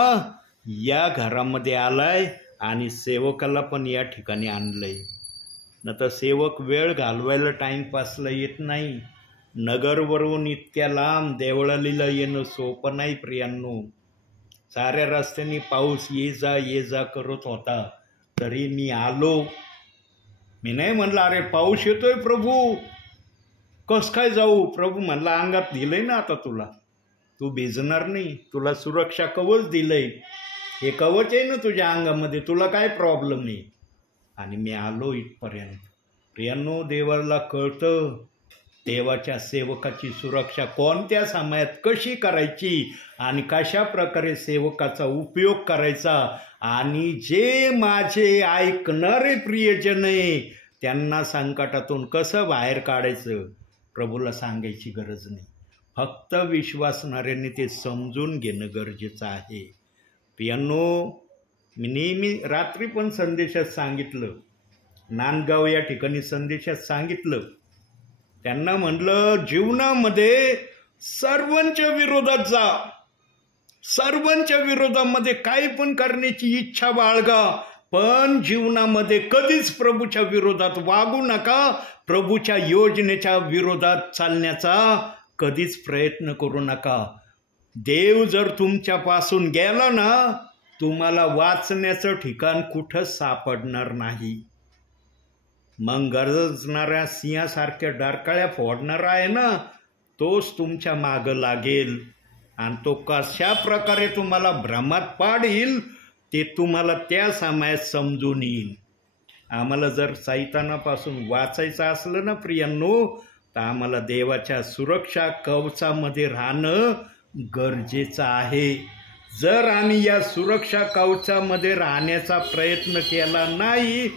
या घरामध्ये आलाय आणि सेवकाला पण या ठिकाणी आणलंय. न तर सेवक वेळ घालवायला टाईमपासला येत नाही. नगरवरून इतक्या लांब देवळालीला येणं सोपं नाही प्रियांनो. साऱ्या रस्त्याने पाऊस ये जा करत होता, तरी मी आलो. मी नाही म्हणलं अरे पाऊस येतोय प्रभू कस काय जाऊ. प्रभू म्हणला अंगात दिलंय ना आता तुला, तू भिजणार नाही, तुला सुरक्षा कवच दिलंय, हे कवच आहे ना तुझ्या अंगामध्ये, तुला काय प्रॉब्लेम नाही. आणि मी आलो इथपर्यंत. प्रियांनो, देवाला कळतं देवाच्या सेवकाची सुरक्षा कोणत्या समयात कशी करायची आणि कशा प्रकारे सेवकाचा उपयोग करायचा. आणि जे माझे ऐकणारे प्रियजन आहे त्यांना संकटातून कसं बाहेर काढायचं प्रभूला सांगायची गरज नाही. फक्त विश्वासणाऱ्यांनी ते समजून घेणं गरजेचं आहे. प्रियांनो, मी नेहमी रात्री पण संदेशात सांगितलं, नांदगाव या ठिकाणी संदेशात सांगितलं, त्यांना म्हणलं जीवनामध्ये सर्वांच्या विरोधात जा, सर्वांच्या विरोधामध्ये काही पण करण्याची इच्छा बाळगा, पण जीवनामध्ये कधीच प्रभूच्या विरोधात वागू नका. प्रभूच्या योजनेच्या विरोधात चालण्याचा कधीच प्रयत्न करू नका. देव जर तुमच्यापासून गेला ना, तुम्हाला वाचण्याचं ठिकाण कुठंच सापडणार नाही. मग गरजणाऱ्या सिंहासारख्या डरकाळ्या फोडणारा आहे ना, तोच तुमच्या मागं लागेल आणि तो कशा प्रकारे तुम्हाला भ्रमात पाडील ते तुम्हाला त्या समयात समजून येईल. आम्हाला जर सैतानापासून वाचायचं असलं ना प्रियांनो, तर आम्हाला देवाच्या सुरक्षा कवचामध्ये राहणं गरजेचं आहे. जर आम्ही या सुरक्षा कवचामध्ये राहण्याचा प्रयत्न केला नाही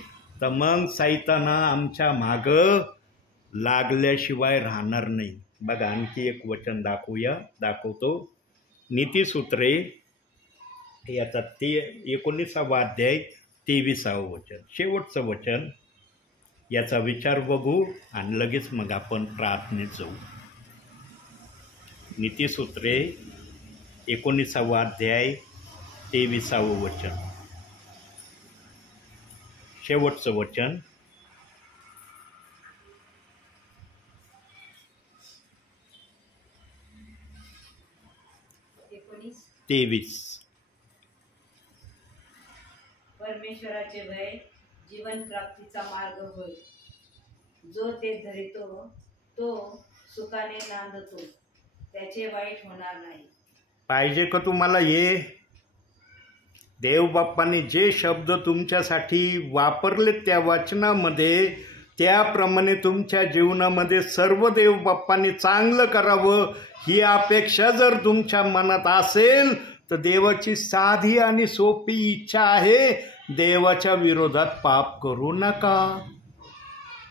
तर मग सैताना आमच्या मागं लागल्याशिवाय राहणार नाही. बघा आणखी एक वचन दाखवतो. नीतिसूत्रे याचा 19वा अध्याय 23वा वचन, शेवटचं वचन. याचा विचार बघू आणि लगेच मग आपण प्रार्थनेत जाऊ. नीतिसूत्रे 19वा अध्याय 23वा वचन, शेवटचं वचन. परमेश्वराचे भय जीवन प्राप्तीचा मार्ग होय. जो ते धरितो तो सुखाने नांदतो, त्याचे वाईट होणार नाही. पाहिजे का तुम्हाला हे? देव बाप्पाने जे शब्द तुमच्यासाठी वापरले त्या वचनामध्ये, त्याप्रमाणे तुमच्या जीवनामध्ये सर्व देव बाप्पाने चांगलं करावं ही अपेक्षा जर तुमच्या मनात असेल तर देवाची साधी आणि सोपी इच्छा आहे, देवाच्या विरोधात पाप करू नका.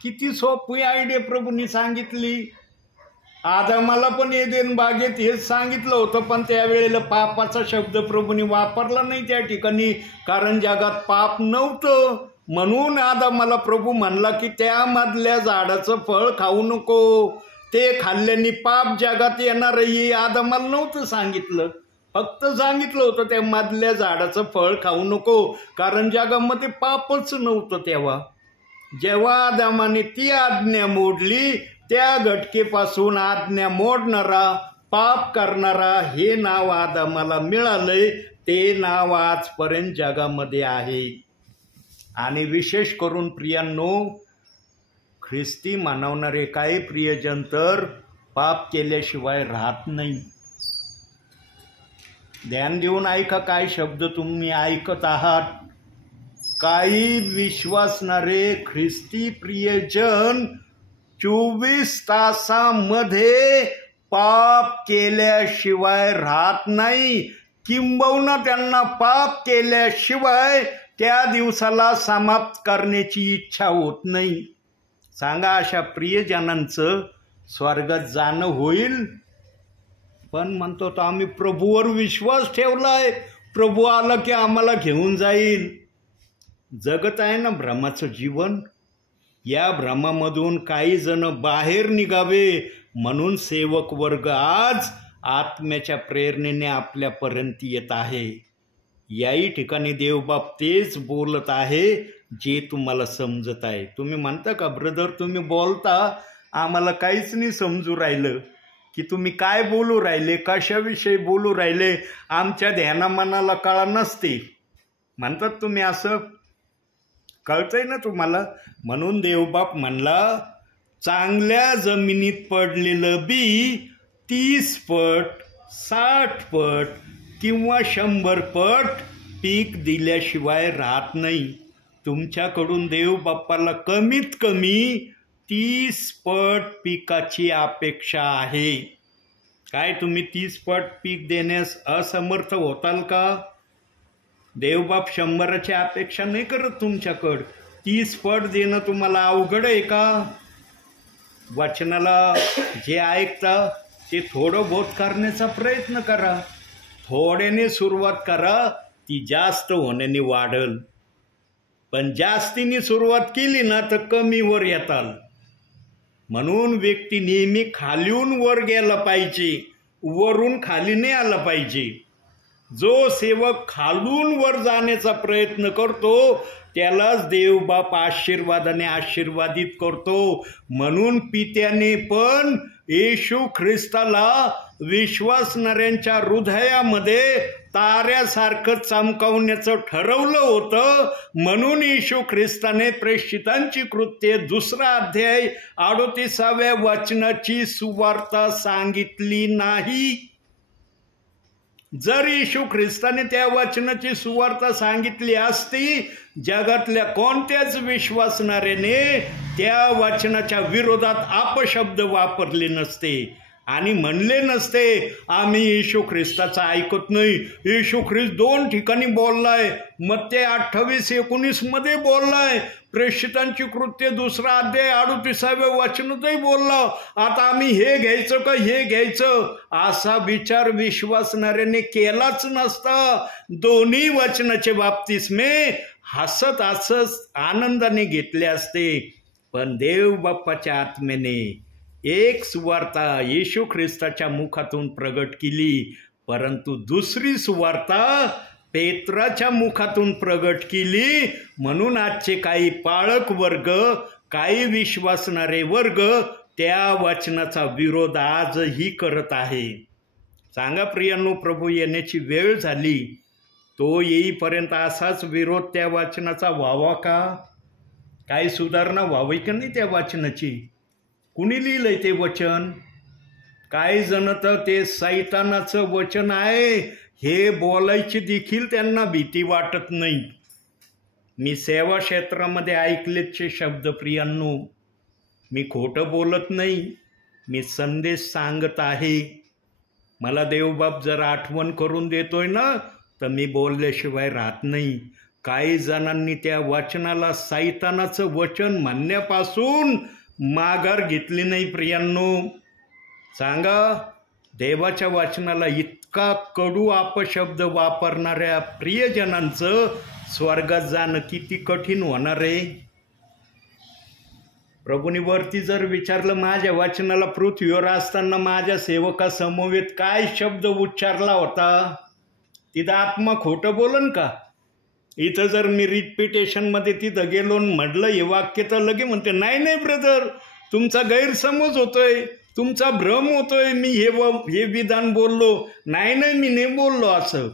किती सोपी आयडिया प्रभूंनी सांगितली. आदामाला पण एदेन बागेत हेच सांगितलं होतं, पण त्यावेळेला पापाचा शब्द प्रभूंनी वापरला नाही त्या ठिकाणी, कारण जगात पाप नव्हतं. म्हणून आदामाला प्रभू म्हणला की त्यामधल्या झाडाचं फळ खाऊ नको, ते खाल्ल्याने पाप जगात येणार आहे. आदामाला नव्हतं सांगितलं, फक्त सांगितलं होतं त्या मधल्या झाडाचं फळ खाऊ नको, कारण जगामध्ये पापच नव्हतं तेव्हा. जेव्हा आदामाने ती आज्ञा मोडली, त्या घटकेपासून आज्ञा मोडणारा, पाप करणारा हे नाव आदामाला मिळालंय. ते नाव आजपर्यंत जगामध्ये आहे. आणि विशेष करून प्रियांनो, ख्रिस्ती मानवणारे काही प्रियजन तर पाप केल्याशिवाय राहत नाही. ध्यान देऊन ऐका काय शब्द तुम्ही ऐकत आहात. काही विश्वासणारे ख्रिस्ती प्रियजन 24 तासामध्ये पाप केल्याशिवाय राहत नाही, किंबहुना त्यांना पाप केल्याशिवाय त्या दिवसाला समाप्त करण्याची इच्छा होत नाही. सांगा, अशा प्रियजनांचं स्वर्गात जाणं होईल? पण म्हणतो तर आम्ही प्रभूवर विश्वास ठेवलाय, प्रभू आला की आम्हाला घेऊन जाईल. जगत आहे ना भ्रमाचं जीवन. या भ्रमामधून काही जण बाहेर निघावे म्हणून सेवक वर्ग आज आत्म्याच्या प्रेरणेने आपल्यापर्यंत येत आहे. याही ठिकाणी देवबाप तेच बोलत आहे जे तुम्हाला समजत आहे. तुम्ही म्हणता का ब्रदर तुम्ही बोलता आम्हाला काहीच नाही समजू राहिलं की तुम्ही काय बोलू राहिले, कशाविषयी बोलू राहिले, आमच्या ध्यानामनाला कळा नसते म्हणतात तुम्ही. असं कळतंय ना तुम्हाला. म्हणून देवबाप म्हणला चांगल्या जमिनीत पडलेलं बी 30 पट 60 पट किंवा 100 पट पीक दिल्याशिवाय राहत नाही. तुमच्याकडून देवबाप्पाला कमीत कमी 30 पट पिकाची अपेक्षा आहे. काय तुम्ही 30 पट पीक देण्यास असमर्थ होताल का? देवबाप 100ची अपेक्षा नाही करत तुमच्याकडं. 30 पट देणं तुम्हाला अवघड आहे का? वचनाला जे ऐकता ते थोडं बहुत करण्याचा प्रयत्न करा. थोड्याने सुरुवात करा, ती जास्त होण्याने वाढल. पण जास्तीने सुरुवात केली ना तर कमी वर येताल. म्हणून व्यक्ती नेहमी खालीहून वर गेला पाहिजे, वरून खाली नाही आला पाहिजे. जो सेवक खालून वर जाण्याचा प्रयत्न करतो त्यालाच देवबाप आशीर्वादाने आशीर्वादित करतो. म्हणून पित्याने पण येशू ख्रिस्ताला विश्वासणाऱ्यांच्या हृदयामध्ये ताऱ्यासारखं चमकावण्याचं ठरवलं होतं. म्हणून येशू ख्रिस्ताने प्रेषितांची कृत्ये 2 अध्याय 38व्या वचनाची सुवार्ता सांगितली नाही. जर येशू ख्रिस्ताने त्या वचनाची सुवार्ता सांगितली असती जगातल्या कोणत्याच विश्वासणाऱ्याने त्या वचनाच्या विरोधात अपशब्द वापरले नसते आणि म्हणले नसते आम्ही येशू ख्रिस्ताचं ऐकत नाही. येशू ख्रिस्त 2 ठिकाणी बोललाय, मत्ते 28:19 मध्ये बोललाय, प्रेषितांची कृत्ये 2 अध्याय 38व्या वचनातही बोलला. आता आम्ही हे घ्यायचं का हे घ्यायचं असा विचार विश्वासणाऱ्याने केलाच नसता. दोन्ही वचनाचे बाप्तिस्मे हसत हसत आनंदाने घेतले असते. पण देव बाप्पाच्या आत्म्याने एक सुवार्ता येशू ख्रिस्ताच्या मुखातून प्रगट केली, परंतु दुसरी सुवार्ता पेत्राच्या मुखातून प्रगट केली. म्हणून आजचे काही पाळक वर्ग, काही विश्वासणारे वर्ग त्या वचनाचा विरोध आजही करत आहे. सांगा प्रियांनो, प्रभू येण्याची वेळ झाली. तो येईपर्यंत असाच विरोध त्या वचनाचा व्हावा का? काही सुधारणा व्हावी का नाही त्या वचनाची? कुणी लिहिलंय ते वचन? काही जण तर ते सैतानाचं वचन आहे हे बोलायची देखील त्यांना भीती वाटत नाही. मी सेवा क्षेत्रामध्ये ऐकलेचे शब्द प्रियांनो, मी खोटं बोलत नाही, मी संदेश सांगत आहे. मला देवबाप जर आठवण करून देतोय ना तर मी बोलल्याशिवाय राहत नाही. काही जणांनी त्या वचनाला सैतानाचं वचन म्हणण्यापासून माघार घेतली नाही. प्रियांनो सांगा, देवाच्या वचनाला इतका कडू अपशब्द वापरणाऱ्या प्रियजनांचं स्वर्गात जाणं किती कठीण होणार आहे. प्रभूनी वरती जर विचारलं माझ्या वचनाला पृथ्वीवर असताना माझ्या सेवकासमवेत काय शब्द उच्चारला होता, तिथं आत्मा खोटं बोलन का? इथं जर मी रिपिटेशनमध्ये तिथं गेलो म्हटलं हे वाक्य तर लगे म्हणते नाही नाही ब्रदर तुमचा गैरसमज होतोय, तुमचा भ्रम होतोय, मी हे विधान बोललो. नाही नाही मी नाही बोललो असं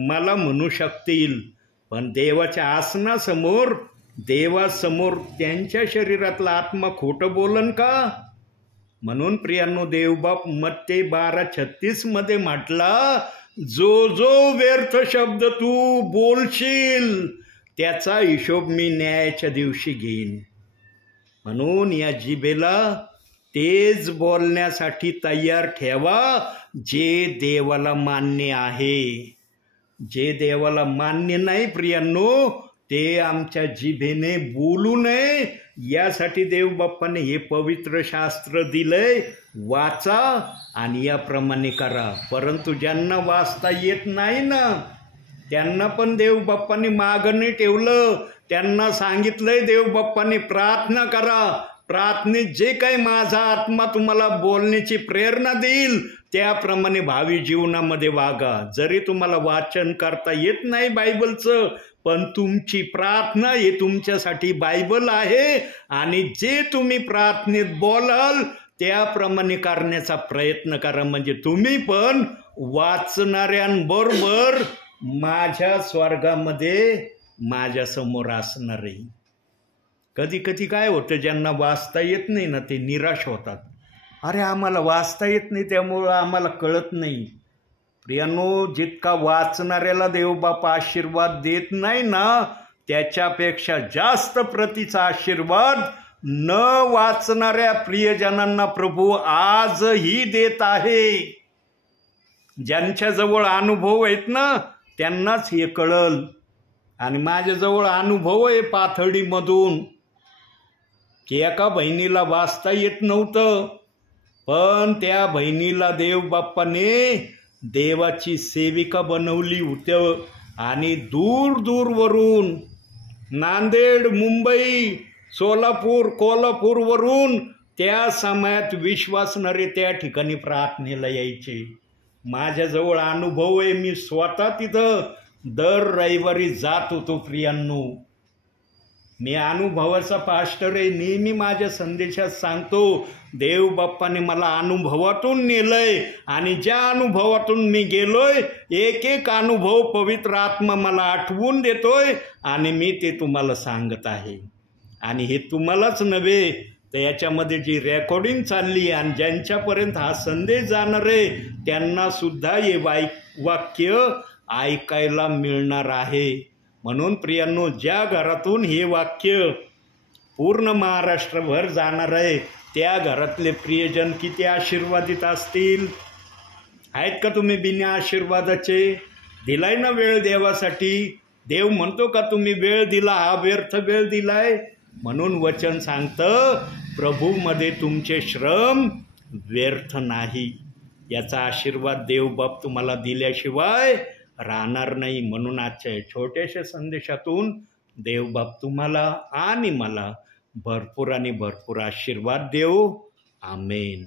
मला म्हणू शकतील. पण देवाच्या आसनासमोर, देवासमोर त्यांच्या शरीरातला आत्मा खोटं बोलन का? म्हणून प्रियांनो, देवबाप मत्ते 12:36 मध्ये म्हटला, जो जो व्यर्थ शब्द तू बोलशील त्याचा हिशोब मी न्यायाच्या दिवशी घेईन. म्हणून या जिभेला तेच बोलण्यासाठी तयार ठेवा जे देवाला मान्य आहे. जे देवाला मान्य नाही प्रियांनो ते आमच्या जिभेने बोलू नये. यासाठी देवबाप्पाने हे पवित्र शास्त्र दिलंय, वाचा आणि याप्रमाणे करा. परंतु ज्यांना वाचता येत नाही ना त्यांना पण देवबाप्पाने मागं नाही ठेवलं. त्यांना सांगितलंय देवबाप्पाने प्रार्थना करा, प्रार्थनेत जे काही माझा आत्मा तुम्हाला बोलण्याची प्रेरणा देईल त्याप्रमाणे भावी जीवनामध्ये वागा. जरी तुम्हाला वाचन करता येत नाही बायबलचं, पण तुमची प्रार्थना हे तुमच्यासाठी बायबल आहे आणि जे तुम्ही प्रार्थनेत बोलाल त्याप्रमाणे करण्याचा प्रयत्न करा. म्हणजे तुम्ही पण वाचणाऱ्यांबरोबर माझ्या स्वर्गामध्ये माझ्यासमोर असणार आहे. कधी कधी काय होतं, ज्यांना वाचता येत नाही ना ते निराश होतात. अरे आम्हाला वाचता येत नाही त्यामुळं आम्हाला कळत नाही. प्रियानो, जितका वाचणाऱ्याला देवबाप आशीर्वाद देत नाही ना त्याच्यापेक्षा जास्त प्रतीचा आशीर्वाद न वाचणाऱ्या प्रियजनांना प्रभू आजही देत आहे. ज्यांच्याजवळ अनुभव आहेत ना त्यांनाच हे कळल. आणि माझ्याजवळ अनुभव आहे पाथर्डीमधून की एका बहिणीला वाचता येत नव्हतं, पण त्या बहिणीला देवबाप्पाने देवाची सेविका बनवली होतं. आणि दूर दूरवरून नांदेड, मुंबई, सोलापूर, कोल्हापूरवरून त्या समयात विश्वासणारे त्या ठिकाणी प्रार्थनेला यायचे. माझ्याजवळ अनुभव आहे. मी स्वतः तिथं दर रविवारी जात होतो. प्रियांनो, मी अनुभवाचा पास्टर आहे. नेहमी माझ्या संदेशात सांगतो देवबाप्पाने मला अनुभवातून नेलंय आणि ज्या अनुभवातून मी गेलोय एक एक अनुभव पवित्र आत्मा मला आठवून देतोय आणि मी ते तुम्हाला सांगत आहे. आणि हे तुम्हालाच नव्हे तर याच्यामध्ये जी रेकॉर्डिंग चालली आणि ज्यांच्यापर्यंत हा संदेश जाणार आहे त्यांना सुद्धा हे वाक्य ऐकायला मिळणार आहे. म्हणून प्रियांनो, ज्या घरातून हे वाक्य पूर्ण महाराष्ट्रभर जाणार आहे त्या घरातले प्रियजन किती आशीर्वादित असतील. आहेत का तुम्ही बिना आशीर्वादाचे? दिलाय ना वेळ देवासाठी? देव म्हणतो का तुम्ही वेळ दिला हा व्यर्थ वेळ दिलाय? म्हणून वचन सांगतं प्रभूमध्ये तुमचे श्रम व्यर्थ नाही. याचा आशीर्वाद देवबाप तुम्हाला दिल्याशिवाय राहणार नाही. म्हणून आजच्या छोट्याशा संदेशातून देवबाप तुम्हाला आणि मला भरपूर आणि भरपूर आशीर्वाद देव. आमेन.